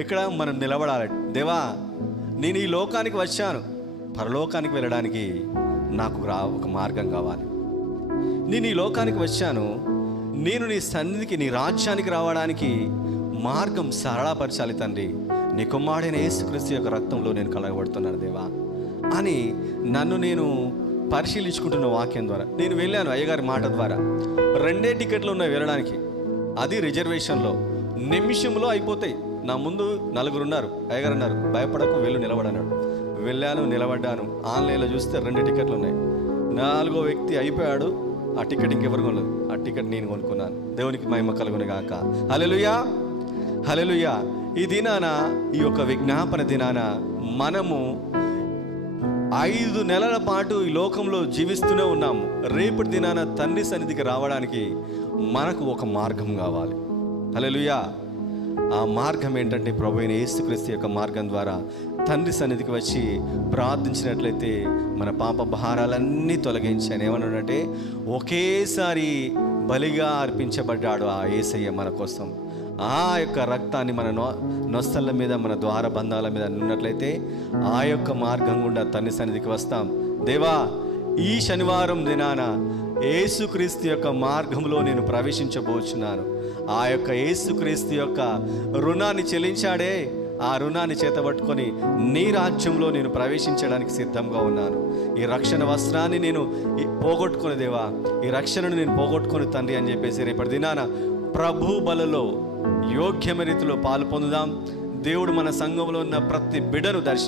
ఎక్కడ మనం నిలబడాలి. దేవా, నేను ఈ లోకానికి వచ్చాను, పరలోకానికి వెళ్ళడానికి నాకు ఒక మార్గం కావాలి. నేను ఈ లోకానికి వచ్చాను, నేను నీ సన్నిధికి, నీ రాజ్యానికి రావడానికి మార్గం సరళపరచాలి తండ్రి. నీ కుమారుడైన యేసుక్రీస్తు యొక్క రక్తంలో నేను కలగబడుతున్నాను దేవా అని నన్ను నేను పరిశీలించుకుంటున్న వాక్యం ద్వారా నేను వెళ్ళాను. అయ్యగారి మాట ద్వారా 2 టికెట్లు ఉన్నాయి వెళ్ళడానికి, అది రిజర్వేషన్లో. నిమిషంలో అయిపోతాయి. నా ముందు 4 ఉన్నారు. అయ్యగారు అన్నారు, భయపడకు, వెళ్ళు, నిలబడన్నాడు. వెళ్ళాను, నిలబడ్డాను. ఆన్లైన్లో చూస్తే 2 టికెట్లు ఉన్నాయి. 4వ వ్యక్తి అయిపోయాడు. ఆ టికెట్ ఇంకెవరు కొనలేదు, ఆ టికెట్ నేను కొనుక్కున్నాను. దేవునికి మహిమ కలుగును గాక. హల్లెలూయా, హల్లెలూయా. ఈ దినాన, ఈ యొక్క విజ్ఞాపన దినాన మనము 5 నెలల పాటు ఈ లోకంలో జీవిస్తూనే ఉన్నాము. రేపటి దినాన తండ్రి సన్నిధికి రావడానికి మనకు ఒక మార్గం కావాలి. హల్లెలూయా. ఆ మార్గం ఏంటంటే ప్రభువైన యేసుక్రీస్తు యొక్క మార్గం ద్వారా తండ్రి సన్నిధికి వచ్చి ప్రార్థించినట్లయితే మన పాప భారాలన్నీ తొలగించాను. ఏమన్నాడంటే, ఒకేసారి బలిగా అర్పించబడ్డాడు ఆ యేసయ్య మన కోసం. ఆ యొక్క రక్తాన్ని మన నొస్తళ్ళ మీద, మన ద్వార బంధాల మీద ఉన్నట్లయితే ఆ యొక్క మార్గం గుండా తండ్రి సన్నిధికి వస్తాం. దేవా, ఈ శనివారం దినాన యేసుక్రీస్తు యొక్క మార్గంలో నేను ప్రవేశించబోచున్నాను. ఆ యొక్క యేసుక్రీస్తు యొక్క రుణాన్ని చెల్లించాడే, ఆ రుణాన్ని చేతబట్టుకొని నీ రాజ్యంలో నేను ప్రవేశించడానికి సిద్ధంగా ఉన్నాను. ఈ రక్షణ వస్త్రాన్ని నేను పోగొట్టుకుని దేవా, ఈ రక్షణను నేను పోగొట్టుకుని తండ్రి అని చెప్పేసి రేపటి దినాన ప్రభు బలలో యోగ్యమైన రీతిలో పాలు పొందుదాం. దేవుడు మన సంఘంలో ఉన్న ప్రతి బిడ్డను